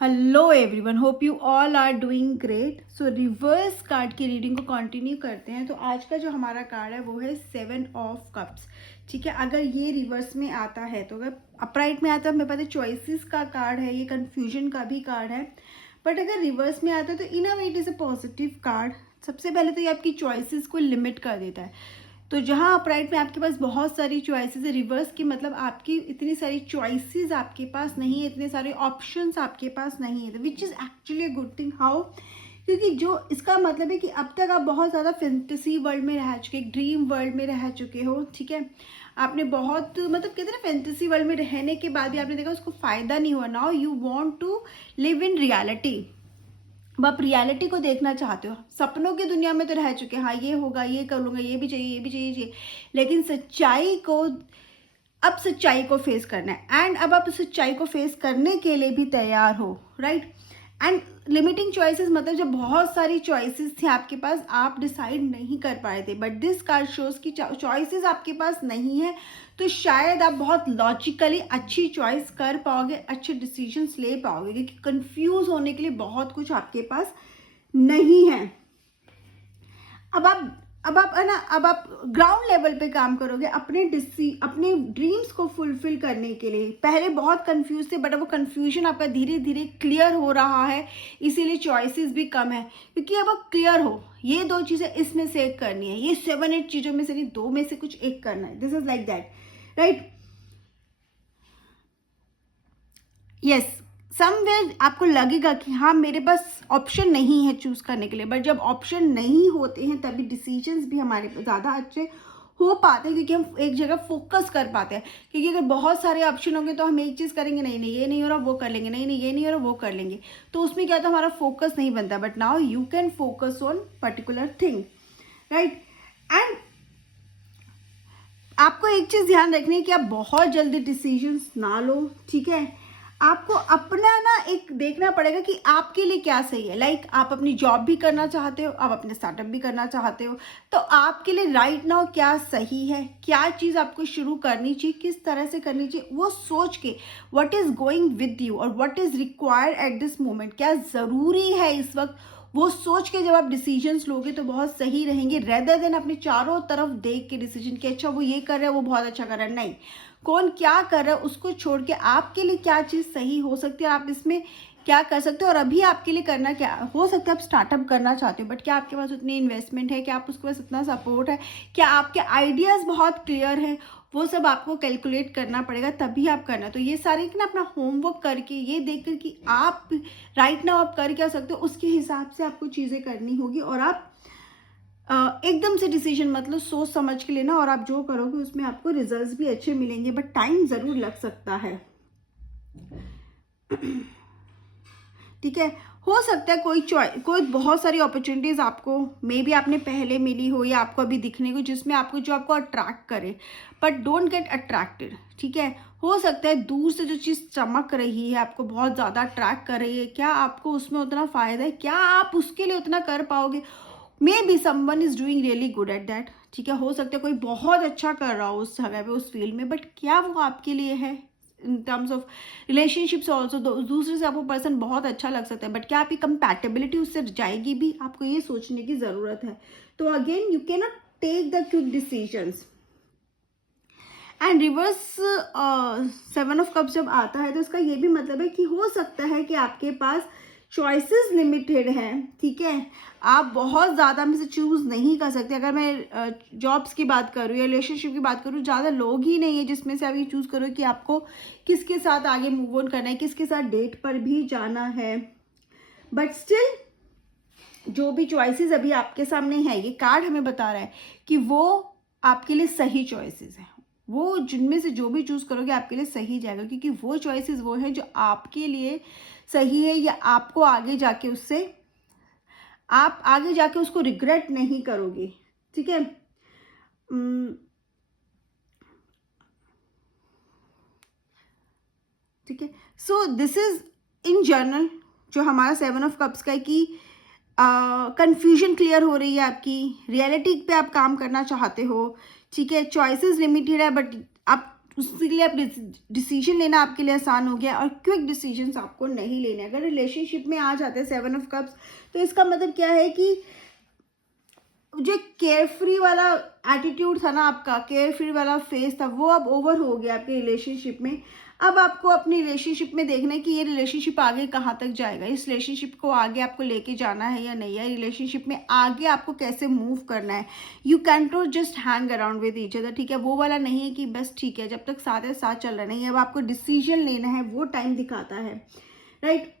Hello everyone, hope you all are doing great. So reverse card की reading को continue करते हैं। तो आज का जो हमारा कार्ड है वो है 7 ऑफ कप्स। ठीक है, अगर ये रिवर्स में आता है तो अगर अपराइट में आता है, मेरे पास चॉइसेस का कार्ड है, ये कंफ्यूजन का भी कार्ड है। बट अगर रिवर्स में आता है तो in a way it is a positive card. सबसे पहले तो ये आपकी चॉइसेस को लिमिट कर देता है। तो जहाँ अपराइट में आपके पास बहुत सारी चॉइसेस है, रिवर्स की मतलब आपकी इतनी सारी चॉइसेस आपके पास नहीं है, इतने सारे ऑप्शंस आपके पास नहीं है, which is actually a good thing. How? क्योंकि जो इसका मतलब है कि अब तक आप बहुत ज़्यादा फैंटेसी वर्ल्ड में रह चुके, ड्रीम वर्ल्ड में रह चुके हो। ठीक है, आपने बहुत मतलब कहते हैं ना, फैंटेसी वर्ल्ड में रहने के बाद भी आपने देखा उसको फ़ायदा नहीं हुआ। Now you want to live in reality. अब आप रियलिटी को देखना चाहते हो। सपनों की दुनिया में तो रह चुके हैं, हाँ ये होगा, ये कर लूँगा, ये भी चाहिए, ये भी चाहिए। लेकिन सच्चाई को, अब सच्चाई को फेस करना है। एंड अब आप सच्चाई को फेस करने के लिए भी तैयार हो, राइट। एंड लिमिटिंग चॉइसेस मतलब जब बहुत सारी चॉइसेस थे आपके पास, आप डिसाइड नहीं कर पाए थे। बट दिस कार्ड शोज की चॉइसेस आपके पास नहीं है, तो शायद आप बहुत लॉजिकली अच्छी चॉइस कर पाओगे, अच्छे डिसीजंस ले पाओगे, क्योंकि कंफ्यूज होने के लिए बहुत कुछ आपके पास नहीं है। अब आप ग्राउंड लेवल पे काम करोगे अपने ड्रीम्स को फुलफिल करने के लिए। पहले बहुत कंफ्यूज थे, बट अब वो कंफ्यूजन आपका धीरे धीरे क्लियर हो रहा है, इसीलिए चॉइसेस भी कम है। क्योंकि अब आप क्लियर हो, ये 2 चीज़ें इसमें से एक करनी है, ये 7-8 चीज़ों में से नहीं, 2 में से कुछ एक करना है। This is like that, right. Yes, somewhere आपको लगेगा कि हाँ मेरे पास ऑप्शन नहीं है चूज करने के लिए। बट जब ऑप्शन नहीं होते हैं तभी डिसीजंस भी हमारे ज़्यादा अच्छे हो पाते हैं, क्योंकि हम एक जगह फोकस कर पाते हैं। क्योंकि अगर बहुत सारे ऑप्शन होंगे तो हम एक चीज़ करेंगे, नहीं नहीं ये नहीं हो रहा, वो कर लेंगे, नहीं नहीं ये नहीं हो रहा, वो कर लेंगे। तो उसमें क्या होता है, हमारा फोकस नहीं बनता। But now you can focus on particular thing, right. And आपको एक चीज़ ध्यान रखनी है कि आप बहुत जल्दी डिसीजंस ना लो। ठीक है, आपको अपना ना एक देखना पड़ेगा कि आपके लिए क्या सही है। लाइक आप अपनी जॉब भी करना चाहते हो, आप अपने स्टार्टअप भी करना चाहते हो, तो आपके लिए राइट नाउ क्या सही है, क्या चीज़ आपको शुरू करनी चाहिए, किस तरह से करनी चाहिए, वो सोच के what is going with you और what is required at this moment, क्या ज़रूरी है इस वक्त, वो सोच के जब आप डिसीजंस लोगे तो बहुत सही रहेंगे। रेदर देन अपने चारों तरफ देख के डिसीजन कि अच्छा वो ये कर रहा है, वो बहुत अच्छा कर रहा है। नहीं, कौन क्या कर रहा है उसको छोड़ के आपके लिए क्या चीज़ सही हो सकती है, आप इसमें क्या कर सकते हो। और अभी आपके लिए करना क्या हो सकता है, आप स्टार्टअप करना चाहते हो, बट क्या आपके पास उतनी इन्वेस्टमेंट है, क्या आप उसके पास उतना सपोर्ट है, क्या आपके आइडियाज़ बहुत क्लियर है, वो सब आपको कैलकुलेट करना पड़ेगा, तभी आप करना। तो ये सारे ना अपना होमवर्क करके, ये देख कर कि आप राइट नाउ आप कर क्या सकते हो, उसके हिसाब से आपको चीज़ें करनी होगी। और आप एकदम से डिसीजन मतलब सोच समझ के लेना, और आप जो करोगे उसमें आपको रिजल्ट्स भी अच्छे मिलेंगे, बट टाइम ज़रूर लग सकता है। ठीक है, हो सकता है कोई बहुत सारी अपॉर्चुनिटीज़ आपको मे बी आपने पहले मिली हो या आपको अभी दिखने को, जिसमें आपको जो आपको अट्रैक्ट करे, बट डोंट गेट अट्रैक्टेड। ठीक है, हो सकता है दूर से जो चीज़ चमक रही है, आपको बहुत ज़्यादा अट्रैक्ट कर रही है, क्या आपको उसमें उतना फ़ायदा है, क्या आप उसके लिए उतना कर पाओगे। May be someone is doing really good at that. ठीक है, हो सकता है कोई बहुत अच्छा कर रहा हो उस जगह पे, उस फील्ड में, बट क्या वो आपके लिए है। In terms of relationships also, दूसरे से आपको पर्सन बहुत अच्छा लग सकता है, बट क्या आपकी कंपैटिबिलिटी उससे जाएगी भी, आपको ये सोचने की ज़रूरत है। तो again you can not take the quick decisions. And reverse 7 of cups जब आता है तो इसका ये भी मतलब है कि हो सकता है कि आपके पास चॉइसेस लिमिटेड हैं। ठीक है, आप बहुत ज़्यादा में से चूज़ नहीं कर सकते। अगर मैं जॉब्स की बात करूँ या रिलेशनशिप की बात करूँ, ज़्यादा लोग ही नहीं है जिसमें से आप ये चूज़ करो कि आपको किसके साथ आगे मूव ऑन करना है, किसके साथ डेट पर भी जाना है। बट स्टिल जो भी चॉइसेस अभी आपके सामने है, ये कार्ड हमें बता रहा है कि वो आपके लिए सही चॉइसेस हैं। वो जिनमें से जो भी चूज़ करोगे आपके लिए सही जाएगा, क्योंकि वो चॉइसेस वो है जो आपके लिए सही है, या आपको आगे जाके उससे, आप आगे जाके उसको रिग्रेट नहीं करोगे। ठीक है, ठीक है। So this is in general जो हमारा 7 ऑफ कप्स का है कि कंफ्यूजन क्लियर हो रही है आपकी, रियलिटी पे आप काम करना चाहते हो। ठीक है, चॉइसेस लिमिटेड है, बट आप उसके लिए आप डिसीजन लेना आपके लिए आसान हो गया, और क्विक डिसीजंस आपको नहीं लेने। अगर रिलेशनशिप में आ जाते हैं 7 ऑफ कप्स, तो इसका मतलब क्या है कि जो केयर फ्री वाला एटीट्यूड था ना आपका, केयर फ्री वाला फेस था, वो अब ओवर हो गया आपके रिलेशनशिप में। अब आपको अपनी रिलेशनशिप में देखना है कि ये रिलेशनशिप आगे कहाँ तक जाएगा, इस रिलेशनशिप को आगे आपको लेके जाना है या नहीं है, रिलेशनशिप में आगे आपको कैसे मूव करना है। You can not just hang around with each other, ठीक है, वो वाला नहीं है कि बस ठीक है जब तक साथ है साथ चल रहा नहीं है। अब आपको डिसीजन लेना है, वो टाइम दिखाता है, राइट।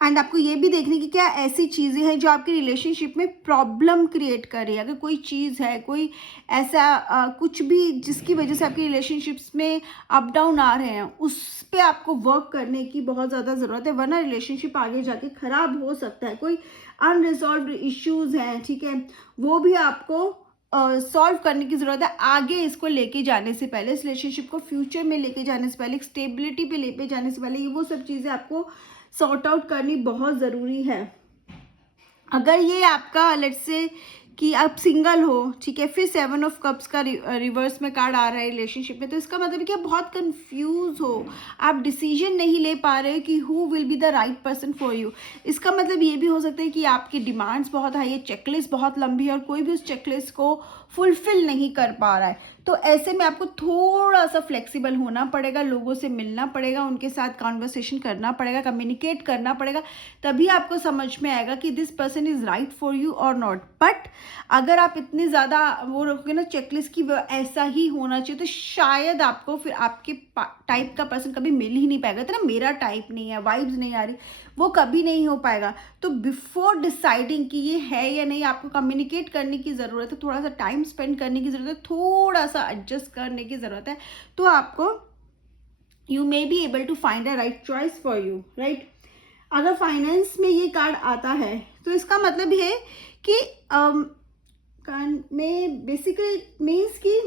एंड आपको ये भी देखने की क्या ऐसी चीज़ें हैं जो आपकी रिलेशनशिप में प्रॉब्लम क्रिएट कर रही है। अगर कोई चीज़ है, कोई ऐसा कुछ भी जिसकी वजह से आपकी रिलेशनशिप्स में अप डाउन आ रहे हैं, उस पे आपको वर्क करने की बहुत ज़्यादा ज़रूरत है, वरना रिलेशनशिप आगे जाके ख़राब हो सकता है। कोई अनरिजॉल्व इश्यूज़ हैं, ठीक है, वो भी आपको सॉल्व करने की ज़रूरत है आगे इसको लेके जाने से पहले, इस रिलेशनशिप को फ्यूचर में लेके जाने से पहले, एक स्टेबिलिटी पे लेके जाने से पहले, ये वो सब चीज़ें आपको सॉर्ट आउट करनी बहुत ज़रूरी है। अगर ये आपका लेट्स से कि आप सिंगल हो, ठीक है, फिर 7 ऑफ कप्स का रिवर्स में कार्ड आ रहा है रिलेशनशिप में, तो इसका मतलब है कि आप बहुत कंफ्यूज हो, आप डिसीजन नहीं ले पा रहे हो कि who will be the right person for you. इसका मतलब ये भी हो सकता है कि आपकी डिमांड्स बहुत हाई है, चेकलिस्ट बहुत लंबी है, और कोई भी उस चेकलिस्ट को फुलफिल नहीं कर पा रहा है। तो ऐसे में आपको थोड़ा सा फ्लेक्सिबल होना पड़ेगा, लोगों से मिलना पड़ेगा, उनके साथ कॉन्वर्सेशन करना पड़ेगा, कम्युनिकेट करना पड़ेगा, तभी आपको समझ में आएगा कि this person is right for you और नॉट। बट अगर आप इतने ज़्यादा वो रखोगे ना चेकलिस्ट की ऐसा ही होना चाहिए, तो शायद आपको फिर आपके टाइप का पर्सन कभी मिल ही नहीं पाएगा। तो ना मेरा टाइप नहीं है, वाइब्स नहीं आ रही, वो कभी नहीं हो पाएगा। तो बिफोर डिसाइडिंग कि ये है या नहीं, आपको कम्युनिकेट करने की ज़रूरत है, थोड़ा सा टाइम स्पेंड करने की ज़रूरत है, थोड़ा सा एडजस्ट करने की ज़रूरत है, तो आपको you may be able to find a right choice for you, right. अगर फाइनेंस में ये कार्ड आता है तो इसका मतलब है कि में बेसिकली मीन्स कि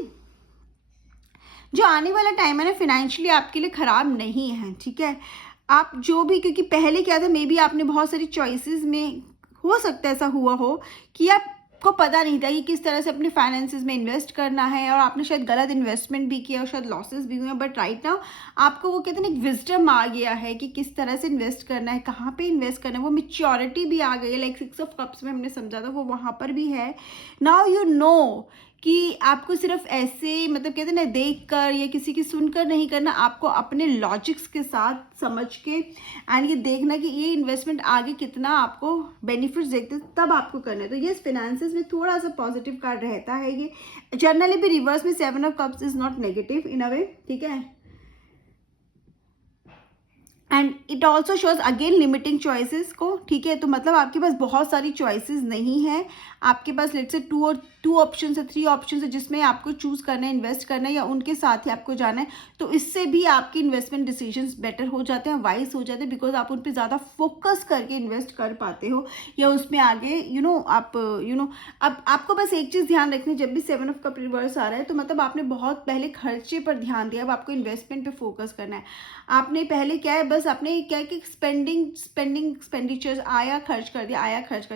जो आने वाला टाइम है ना फाइनेंशियली आपके लिए ख़राब नहीं है, ठीक है। आप जो भी, क्योंकि पहले क्या था, मे बी आपने बहुत सारी चॉइसेस में हो सकता है ऐसा हुआ हो कि आपको पता नहीं था कि किस तरह से अपने फाइनेंसेस में इन्वेस्ट करना है, और आपने शायद गलत इन्वेस्टमेंट भी किया और शायद लॉसेस भी हुए हैं। बट राइट नाउ आपको वो कहते हैं ना एक विजडम आ गया है कि किस तरह से इन्वेस्ट करना है, कहाँ पे इन्वेस्ट करना है, वो मेच्योरिटी भी आ गई है। लाइक 6 ऑफ कप्स में हमने समझा था, वो वहाँ पर भी है। नाउ यू नो कि आपको सिर्फ ऐसे मतलब कहते हैं ना देख कर या किसी की सुनकर नहीं करना, आपको अपने लॉजिक्स के साथ समझ के एंड ये देखना कि ये इन्वेस्टमेंट आगे कितना आपको बेनिफिट्स देखते तब आपको करना है। तो ये फाइनेंसेस में थोड़ा सा पॉजिटिव कार्ड रहता है। ये जनरली भी रिवर्स में 7 of cups is not negative in a way, ठीक है। And it also shows again limiting choices को, ठीक है। तो मतलब आपके पास बहुत सारी चॉइसेस नहीं है, आपके पास लेट्स से 2 ऑप्शन है, 3 ऑप्शन है, जिसमें आपको चूज करना है, इन्वेस्ट करना है या उनके साथ ही आपको जाना है। तो इससे भी आपके इन्वेस्टमेंट डिसीजंस बेटर हो जाते हैं, वाइज हो जाते हैं, बिकॉज आप उन पर ज़्यादा फोकस करके इन्वेस्ट कर पाते हो या उसमें आगे आप अब आपको बस एक चीज़ ध्यान रखनी, जब भी 7 ऑफ कप रिवर्स आ रहा है तो मतलब आपने बहुत पहले खर्चे पर ध्यान दिया, अब आपको इन्वेस्टमेंट पे फोकस करना है। आपने पहले क्या है, बस आपने क्या है कि स्पेंडिंग एक्सपेंडिचर्स आया खर्च कर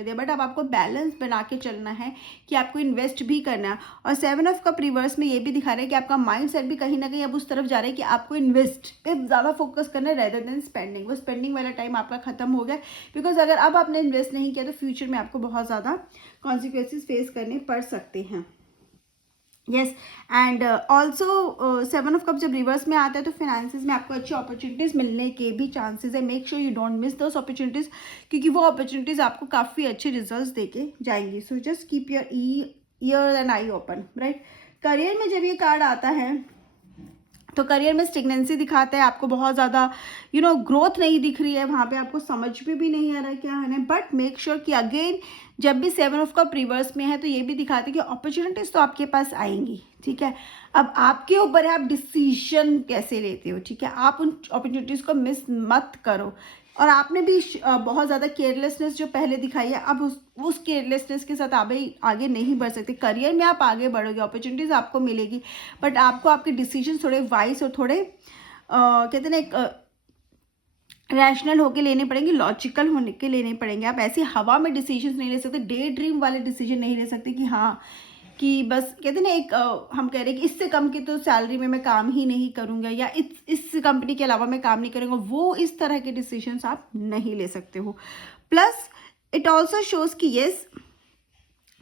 दिया, बट अब आपको बैलेंस बना के चलना है कि आपको इन्वेस्ट भी करना है। और 7 ऑफ कप रिवर्स में ये भी दिखा रहा है कि आपका माइंड सेट भी कहीं ना कहीं अब उस तरफ जा रहा है कि आपको इन्वेस्ट पे ज़्यादा फोकस करना है रेदर देन स्पेंडिंग। वो स्पेंडिंग वाला टाइम आपका खत्म हो गया, बिकॉज अगर अब आपने इन्वेस्ट नहीं किया तो फ्यूचर में आपको बहुत ज़्यादा कॉन्सिक्वेंसेस फेस करने पड़ सकते हैं। Yes, and also 7 of cup जब रिवर्स में आता है तो फाइनेंसेस में आपको अच्छी अपॉर्चुनिटीज़ मिलने के भी चांसेस है। Make sure you don't miss those opportunities, क्योंकि वो अपॉर्चुनिटीज़ आपको काफ़ी अच्छे रिजल्ट्स देके जाएंगी। So just keep your year and I open, right. Career में जब ये कार्ड आता है तो करियर में स्टेगनेंसी दिखाता है, आपको बहुत ज़्यादा ग्रोथ नहीं दिख रही है, वहाँ पे आपको समझ में भी नहीं आ रहा है क्या है। बट मेक श्योर कि अगेन जब भी 7 ऑफ कप रिवर्स में है तो ये भी दिखाते हैं कि अपॉर्चुनिटीज़ तो आपके पास आएंगी, ठीक है। अब आपके ऊपर है आप डिसीजन कैसे लेते हो, ठीक है। आप उन अपॉर्चुनिटीज़ को मिस मत करो। और आपने भी बहुत ज़्यादा केयरलेसनेस जो पहले दिखाई है, अब उस केयरलेसनेस के साथ आगे नहीं बढ़ सकते। करियर में आप आगे बढ़ोगे, अपॉर्चुनिटीज़ आपको मिलेगी, बट आपको आपके डिसीजन थोड़े वाइज और थोड़े कहते हैं ना एक रैशनल होके लेने पड़ेंगे, लॉजिकल होने के लेने पड़ेंगे। आप ऐसी हवा में डिसीजन नहीं ले सकते, डे ड्रीम वाले डिसीजन नहीं ले सकते कि हाँ कि बस कहते हैं ना एक हम कह रहे हैं कि इससे कम की तो सैलरी में मैं काम ही नहीं करूँगा, या इस कंपनी के अलावा मैं काम नहीं करूँगा, वो इस तरह के डिसीजंस आप नहीं ले सकते हो। प्लस इट ऑल्सो शोज़ कि येस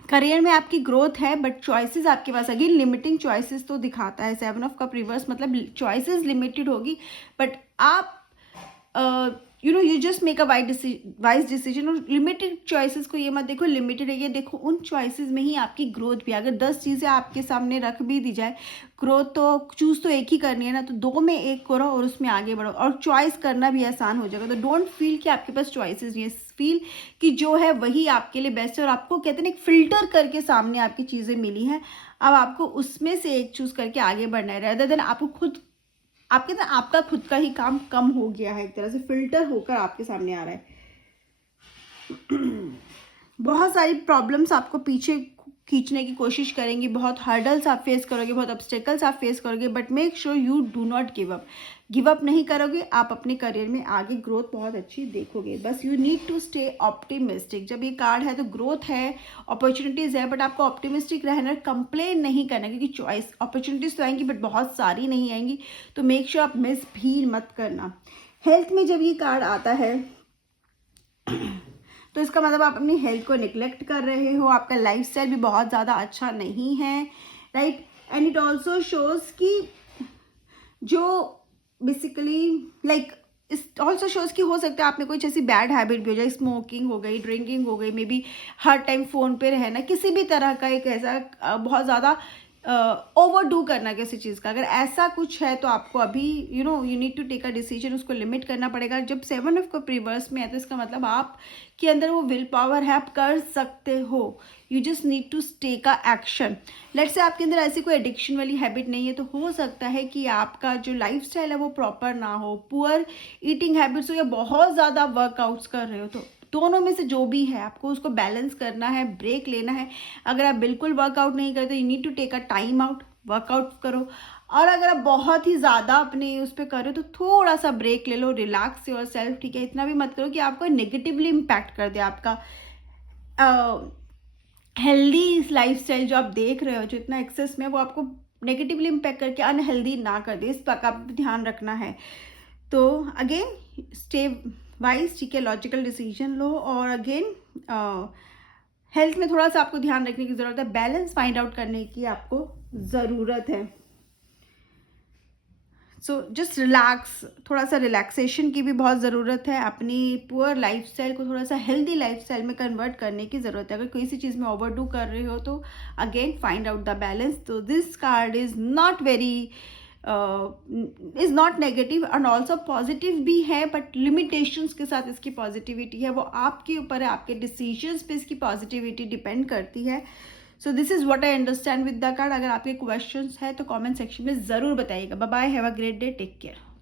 करियर में आपकी ग्रोथ है, बट चॉइसेस आपके पास अगेन लिमिटिंग चॉइसेस तो दिखाता है। 7 ऑफ कप रिवर्स मतलब चॉइसेस लिमिटेड होगी, बट आप you just make a wise decision. और लिमिटेड चॉइसेस को ये मत देखो लिमिटेड है, ये देखो उन चॉइसेस में ही आपकी ग्रोथ भी। अगर 10 चीज़ें आपके सामने रख भी दी जाए, ग्रोथ तो चूज़ तो एक ही करनी है ना, तो 2 में 1 करो और उसमें आगे बढ़ो, और चॉइस करना भी आसान हो जाएगा। तो डोंट फील कि आपके पास चॉइसेस नहीं है, फील कि जो है वही आपके लिए बेस्ट है। और आपको कहते हैं ना एक फ़िल्टर करके सामने आपकी चीज़ें मिली हैं, अब आपको उसमें से एक चूज़ करके आगे बढ़ना है, रेदर देन आपको खुद आपके ना आपका खुद का ही काम कम हो गया है, एक तरह से फिल्टर होकर आपके सामने आ रहा है। बहुत सारी प्रॉब्लम्स आपको पीछे खींचने की कोशिश करेंगी, बहुत हर्डल्स आप फेस करोगे, बहुत ऑब्स्टेकल्स आप फेस करोगे, but make sure you do not give up नहीं करोगे। आप अपने करियर में आगे ग्रोथ बहुत अच्छी देखोगे। बस you need to stay optimistic. जब ये कार्ड है तो ग्रोथ है, अपॉर्चुनिटीज़ है, बट आपको ऑप्टिमिस्टिक रहना, कंप्लेन नहीं करना, क्योंकि चॉइस अपॉर्चुनिटीज़ तो आएंगी बट बहुत सारी नहीं आएंगी, तो मेक श्योर आप मिस भी मत करना। हेल्थ में जब ये कार्ड आता है तो इसका मतलब आप अपनी हेल्थ को निगलेक्ट कर रहे हो, आपका लाइफस्टाइल भी बहुत ज़्यादा अच्छा नहीं है, right. And it also shows कि जो बेसिकली लाइक इस ऑल्सो शोज़ की हो सकता है आप में कुछ ऐसी बैड हैबिट भी हो जाए, स्मोकिंग हो गई, ड्रिंकिंग हो गई, may be her time phone पे रहना, किसी भी तरह का एक ऐसा बहुत ज़्यादा ओवरडू करना किसी चीज़ का। अगर ऐसा कुछ है तो आपको अभी you need to take a decision, उसको लिमिट करना पड़ेगा। जब 7 ऑफ कप रिवर्स में है तो इसका मतलब आप के अंदर वो विल पावर है, आप कर सकते हो, you just need to take a action. Let's say आपके अंदर ऐसी कोई एडिक्शन वाली हैबिट नहीं है, तो हो सकता है कि आपका जो लाइफस्टाइल है वो प्रॉपर ना हो, पुअर ईटिंग हैबिट्स हो, या बहुत ज़्यादा वर्कआउट्स कर रहे हो, तो दोनों में से जो भी है आपको उसको बैलेंस करना है, ब्रेक लेना है। अगर आप बिल्कुल वर्कआउट नहीं करते, you need to take a time out, workout करो। और अगर आप बहुत ही ज़्यादा अपने उस पर करो तो थोड़ा सा ब्रेक ले लो, रिलैक्स योर सेल्फ, ठीक है। इतना भी मत करो कि आपको नेगेटिवली इम्पैक्ट कर दे आपका हेल्दी लाइफस्टाइल जो आप देख रहे हो, जो इतना एक्सेस में, वो आपको नेगेटिवली इम्पैक्ट करके अनहेल्दी ना कर दे, इस पर का ध्यान रखना है। तो अगेन स्टे वाइज, ठीक है, लॉजिकल डिसीजन लो। और अगेन हेल्थ में थोड़ा सा आपको ध्यान रखने की ज़रूरत है, बैलेंस फाइंड आउट करने की आपको ज़रूरत है। सो जस्ट रिलैक्स, थोड़ा सा रिलैक्सेशन की भी बहुत ज़रूरत है। अपनी पुअर लाइफस्टाइल को थोड़ा सा हेल्दी लाइफस्टाइल में कन्वर्ट करने की ज़रूरत है। अगर किसी चीज़ में ओवरडू कर रहे हो तो again find out the balance. तो this card is not very is not negative and also positive भी है, बट लिमिटेशंस के साथ इसकी पॉजिटिविटी है, वो आपके ऊपर है, आपके डिसीजंस पे इसकी पॉजिटिविटी डिपेंड करती है। So this is what I understand with the card. अगर आपके क्वेश्चंस है तो कमेंट सेक्शन में ज़रूर बताइएगा। Bye bye, have a great day, take care.